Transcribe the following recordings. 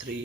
3।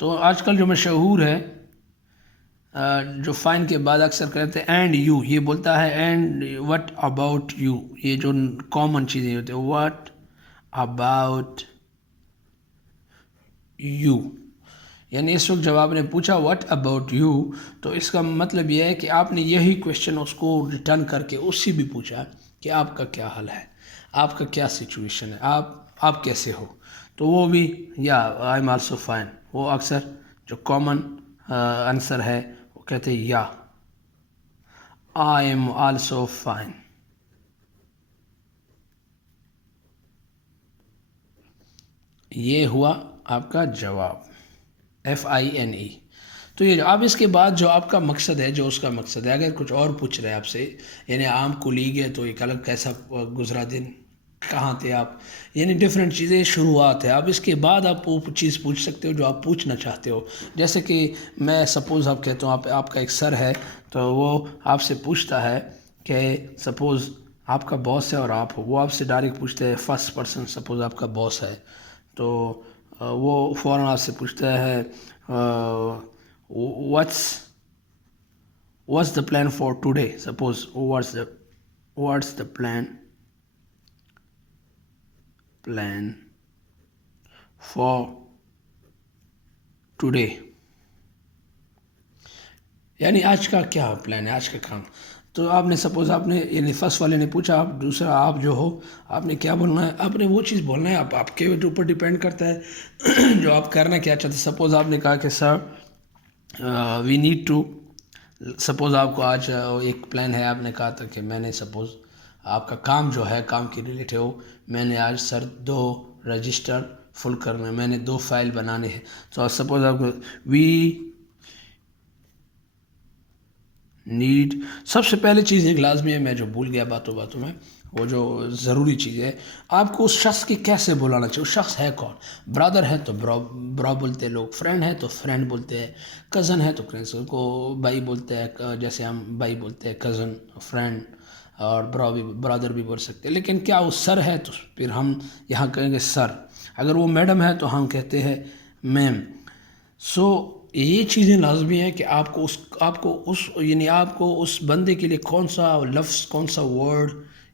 تو آج کل جو مشہور ہے جو فائن کے بعد اکثر کہتے ہیں اینڈ یو، یہ بولتا ہے اینڈ وٹ اباؤٹ یو، یہ جو کامن چیزیں ہوتی ہیں وٹ اباؤٹ یو، یعنی اس وقت جب آپ نے پوچھا وٹ اباؤٹ یو تو اس کا مطلب یہ ہے کہ آپ نے یہی کویشچن اس کو ریٹرن کر کے اس سے بھی پوچھا کہ آپ کا کیا حال ہے، آپ کا کیا سچویشن ہے، آپ کیسے ہو، تو وہ بھی یا آئی ایم آلسو فائن، وہ اکثر جو کامن آنسر ہے وہ کہتے ہیں یا آئی ایم آلسو فائن. یہ ہوا آپ کا جواب FINE. تو یہ اب اس کے بعد جو آپ کا مقصد ہے، جو اس کا مقصد ہے، اگر کچھ اور پوچھ رہے ہیں آپ سے، یعنی عام کولیگ ہے تو ایک الگ کیسا گزرا دن، کہاں تھے آپ، یعنی ڈیفرنٹ چیزیں شروعات ہے. اب اس کے بعد آپ وہ چیز پوچھ سکتے ہو جو آپ پوچھنا چاہتے ہو. جیسے کہ میں سپوز آپ کہتا ہوں آپ کا ایک سر ہے تو وہ آپ سے پوچھتا ہے کہ سپوز آپ کا باس ہے اور آپ ہو، وہ آپ سے ڈائریکٹ پوچھتے ہیں فرسٹ پرسن، سپوز آپ کا باس ہے تو وہ فوراً آپ سے پوچھتا ہے what's the plan for today. Suppose what's the plan for today، یعنی آج کا کیا پلان ہے، آج کا کام. تو آپ نے سپوز آپ نے یعنی فرسٹ والے نے پوچھا، آپ دوسرا آپ جو ہو آپ نے کیا بولنا ہے، آپ نے وہ چیز بولنا ہے، آپ کے اوپر ڈیپینڈ کرتا ہے جو آپ کرنا کیا چاہتے ہیں. سپوز آپ نے کہا کہ سر وی نیڈ ٹو، سپوز آپ کو آج ایک پلان ہے، آپ نے کہا تھا کہ میں نے سپوز آپ کا کام جو ہے کام کے ریلیٹڈ ہو، میں نے آج سر 2 رجسٹر فل کرنا ہے، میں نے 2 فائل بنانے ہیں. تو سپوز آپ کو وی نیڈ، سب سے پہلے چیز ایک لازمی ہے، میں جو بھول گیا باتوں میں، وہ جو ضروری چیز ہے آپ کو اس شخص کی کیسے بلانا چاہیے. اس شخص ہے کون، برادر ہے تو برا بولتے ہیں لوگ، فرینڈ ہے تو فرینڈ بولتے ہیں، کزن ہے تو کزن کو بھائی بولتے ہیں، جیسے ہم بھائی بولتے ہیں، کزن فرینڈ، اور برادر بھی بول سکتے ہیں. لیکن کیا وہ سر ہے تو پھر ہم یہاں کہیں گے سر. اگر وہ میڈم ہے تو ہم کہتے ہیں میم. سو یہ چیزیں لازمی ہیں کہ آپ کو اس بندے کے لیے کون سا لفظ، کون سا ورڈ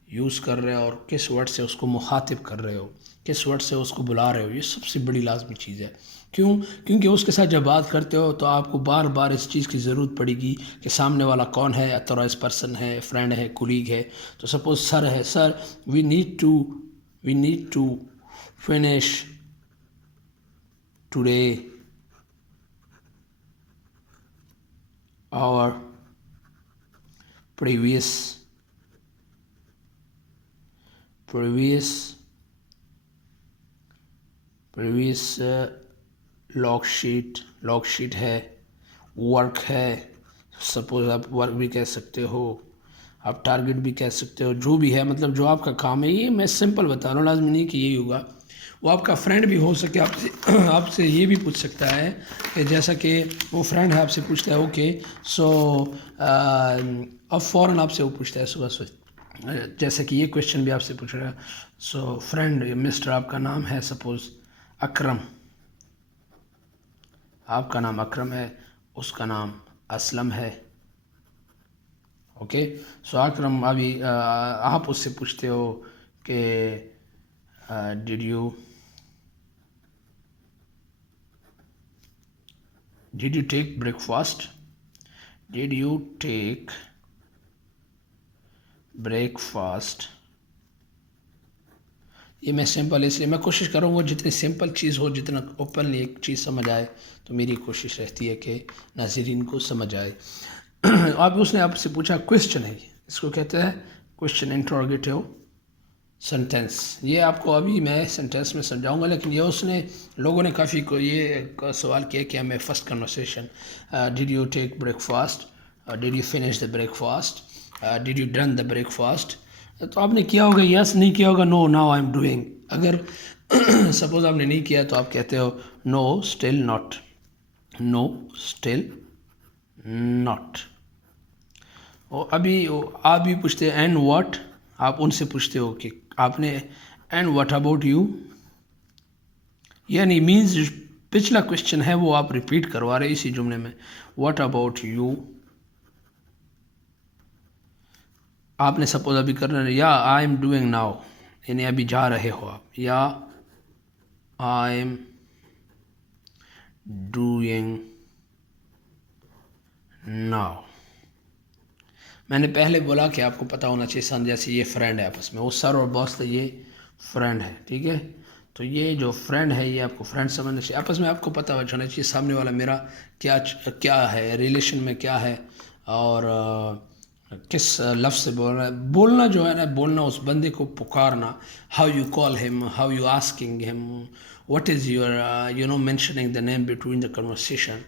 یوز کر رہے ہو اور کس ورڈ سے اس کو مخاطب کر رہے ہو، کس ورڈ سے اس کو بلا رہے ہو. یہ سب سے بڑی لازمی چیز ہے. کیونکہ اس کے ساتھ جب بات کرتے ہو تو آپ کو بار بار اس چیز کی ضرورت پڑے گی کہ سامنے والا کون ہے، اتھورائز پرسن ہے، فرینڈ ہے، کولیگ ہے. تو سپوز سر ہے، sir we need to finish today our previous log sheet ہے، ورک ہے. سپوز آپ ورک بھی کہہ سکتے ہو، آپ ٹارگٹ بھی کہہ سکتے ہو، جو بھی ہے مطلب جو آپ کا کام ہے. یہ میں سمپل بتا رہا ہوں، لازمی نہیں کہ یہی ہوگا. وہ آپ کا فرینڈ بھی ہو سکے، آپ سے یہ بھی پوچھ سکتا ہے کہ جیسا کہ وہ فرینڈ ہے آپ سے پوچھتا ہے اوکے سو اب فوراً آپ سے وہ پوچھتا ہے صبح جیسا کہ یہ کویشچن بھی آپ سے پوچھ رہا ہے. سو فرینڈ مسٹر آپ کا نام ہے سپوز اکرم، آپ کا نام اکرم ہے، اس کا نام اسلم ہے. اوکے سو اکرم ابھی آپ اس سے پوچھتے ہو کہ did you take break fast. یہ میں سمپل اس لیے میں کوشش کروں گا جتنی سمپل چیز ہو، جتنا اوپنلی ایک چیز سمجھ آئے، تو میری کوشش رہتی ہے کہ ناظرین کو سمجھ آئے. اب اس نے آپ سے پوچھا کویشچن ہے، اس کو کہتے ہیں کویشچن انٹروگیٹیو سینٹینس. یہ آپ کو ابھی میں سینٹینس میں سمجھاؤں گا، لیکن یہ لوگوں نے کافی یہ سوال کیا کہ ہمیں first conversation did you take break fast, did you finish the break fast, did you done the break fast. تو آپ نے کیا ہوگا یس، نہیں کیا ہوگا نو، ناؤ آئی ایم ڈوئنگ. اگر سپوز آپ نے نہیں کیا تو آپ کہتے ہو نو اسٹل ناٹ. اور ابھی آپ بھی پوچھتے ہیں اینڈ واٹ، آپ ان سے پوچھتے ہو کہ آپ نے اینڈ واٹ اباؤٹ یو، یعنی مینز پچھلا کوشچن ہے وہ آپ ریپیٹ کروا رہے اسی جملے میں. What about you. آپ نے سپوز ابھی کرنا ہے یا آئی ایم ڈوئنگ ناؤ، یعنی ابھی جا رہے ہو آپ، یا آئی ایم ڈوئنگ ناؤ. میں نے پہلے بولا کہ آپ کو پتہ ہونا چاہیے سن جیسے یہ فرینڈ ہے آپس میں، وہ سر اور باس تھا، یہ فرینڈ ہے. ٹھیک ہے، تو یہ جو فرینڈ ہے یہ آپ کو فرینڈ سمجھنا چاہیے. آپس میں آپ کو پتہ ہونا چاہیے سامنے والا میرا کیا ہے، ریلیشن میں کیا ہے، اور کس لفظ سے بول رہا ہے. بولنا جو ہے نا، بولنا اس بندے کو پکارنا، how you call him, how you asking him, what is your mentioning the name between the conversation.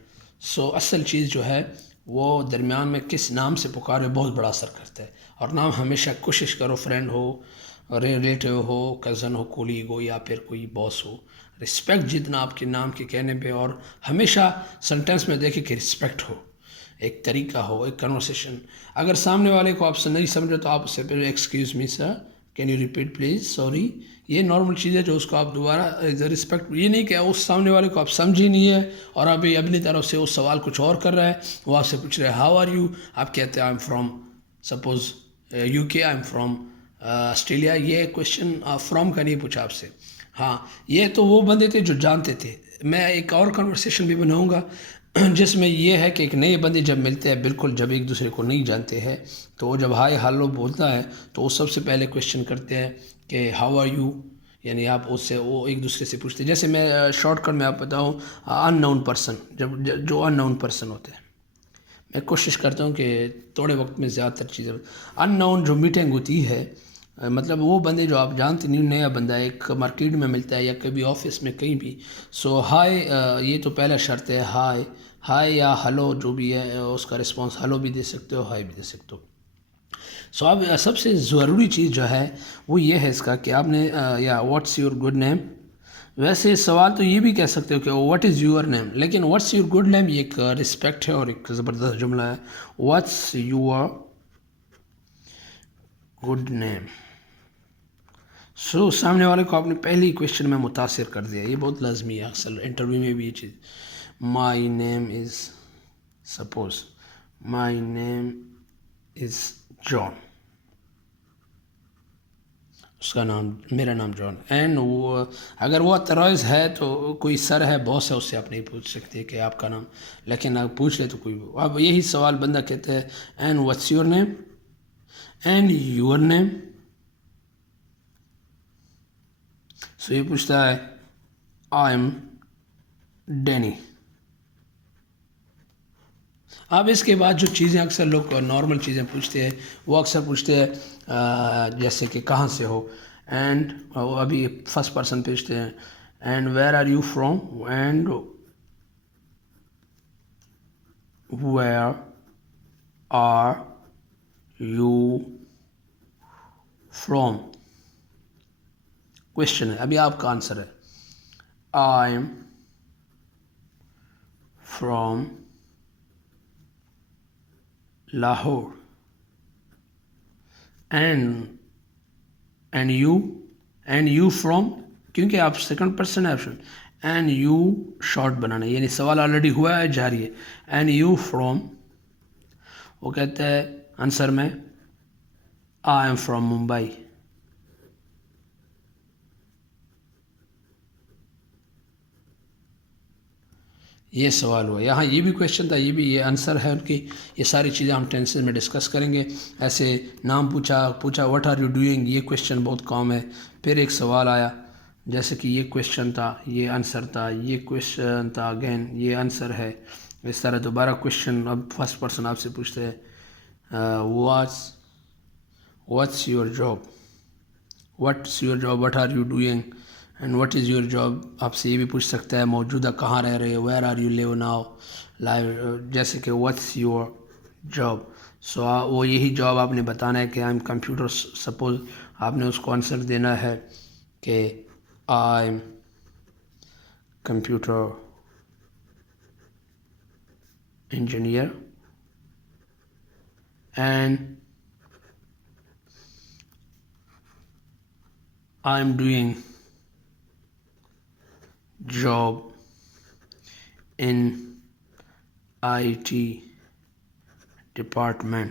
So اصل چیز جو ہے وہ درمیان میں کس نام سے پکارے بہت بڑا اثر کرتا ہے. اور نام ہمیشہ کوشش کرو فرینڈ ہو، ریلیٹیو ہو، کزن ہو، کولیگ ہو، یا پھر کوئی باس ہو، رسپیکٹ جتنا آپ کے نام کے کہنے پہ. اور ہمیشہ سنٹینس میں دیکھیں کہ رسپیکٹ ہو، ایک طریقہ ہو، ایک کنورسیشن. اگر سامنے والے کو آپ سے نہیں سمجھے تو آپ اس سے پہلے excuse me sir, can you repeat please, sorry. یہ نارمل چیز ہے جو اس کو آپ دوبارہ رسپیکٹ. یہ نہیں کہ اس سامنے والے کو آپ سمجھی نہیں ہے اور ابھی اپنی طرف سے اس سوال کچھ اور کر رہا ہے. وہ آپ سے پوچھ رہے ہیں ہاؤ آر یو، آپ کہتے ہیں آئی ایم فرام سپوز یو کے، آئی ایم فرام آسٹریلیا. یہ کویشچن فرام کا نہیں پوچھا آپ سے. ہاں، یہ تو وہ بندے تھے جو جانتے تھے. میں ایک اور کنورسیشن بھی بناؤں گا جس میں یہ ہے کہ ایک نئے بندے جب ملتے ہیں، بالکل جب ایک دوسرے کو نہیں جانتے ہیں، تو وہ جب ہائی ہیلو بولتا ہے تو وہ سب سے پہلے کویشچن کرتے ہیں کہ ہاؤ آر یو. یعنی آپ اس سے وہ ایک دوسرے سے پوچھتے ہیں. جیسے میں شارٹ کٹ میں آپ بتاؤں، ان نون پرسن، جو ان نون پرسن ہوتے ہیں، میں کوشش کرتا ہوں کہ تھوڑے وقت میں زیادہ تر چیزیں. ان نون جو میٹنگ ہوتی ہے، مطلب وہ بندے جو آپ جانتے نہیں، نیا بندہ ایک مارکیٹ میں ملتا ہے یا کبھی آفس میں کہیں بھی. سو ہائی، یہ تو پہلا شرط ہے. ہائی یا ہلو جو بھی ہے اس کا رسپانس ہلو بھی دے سکتے ہو، ہائی بھی دے سکتے ہو. سو اب سب سے ضروری چیز جو ہے وہ یہ ہے اس کا کہ آپ نے یا واٹس یور گڈ نیم. ویسے سوال تو یہ بھی کہہ سکتے ہو کہ واٹ از یور نیم، لیکن واٹس یور گڈ نیم یہ ایک رسپیکٹ ہے اور ایک زبردست جملہ ہے. What's your good name. So سامنے والے کو آپ نے پہلی کویشچن میں متاثر کر دیا. یہ بہت لازمی ہے، اکثر انٹرویو میں بھی یہ چیز. مائی نیم از، سپوز مائی نیم از جان، اس کا نام، میرا نام جان. اینڈ وہ اگر وہ اترائز ہے تو کوئی سر ہے، باس ہے، اس سے آپ نہیں پوچھ سکتے کہ آپ کا نام. لیکن اگر پوچھ لے تو کوئی. اب یہی سوال بندہ کہتے ہیں and what's your name, and your name. So یہ پوچھتا ہے آئی ایم ڈینی. اب اس کے بعد جو چیزیں اکثر لوگ نارمل چیزیں پوچھتے ہیں، وہ اکثر پوچھتے ہیں جیسے کہ کہاں سے ہو. اینڈ ابھی فرسٹ پرسن پوچھتے ہیں and where are you from, and where are you from. Question ہے، ابھی آپ کا آنسر ہے I am from Lahore. And you from, کیونکہ آپ سیکنڈ پرسن ہے آپشن. اینڈ یو شارٹ بنانا ہے، یعنی سوال آلریڈی ہوا ہے، جاری ہے. اینڈ یو فرام، وہ کہتے ہیں آنسر میں آئی ایم فرام ممبئی. یہ سوال ہوا. یہاں یہ بھی کویشچن تھا، یہ بھی یہ آنسر ہے ان کی. یہ ساری چیزیں ہم ٹینسز میں ڈسکس کریں گے. ایسے نام پوچھا واٹ آر یو ڈوئنگ، یہ کویشچن بہت کام ہے. پھر ایک سوال آیا جیسے کہ یہ کویشچن تھا، یہ آنسر تھا، یہ کویشچن تھا، اگین یہ آنسر ہے. اس طرح دوبارہ کویشچن اب فرسٹ پرسن آپ سے پوچھتے ہیں what's your job, what are you doing and what is your job. آپ سے یہ بھی پوچھ سکتا ہے موجودہ کہاں رہ رہے ہو، where are you live now live, جیسے کہ واٹس یور جاب. سو وہ یہی جاب آپ نے بتانا ہے کہ آئی ایم کمپیوٹر. سپوز آپ نے اس کو آنسر دینا ہے کہ I am computer engineer and I am doing job in IT department.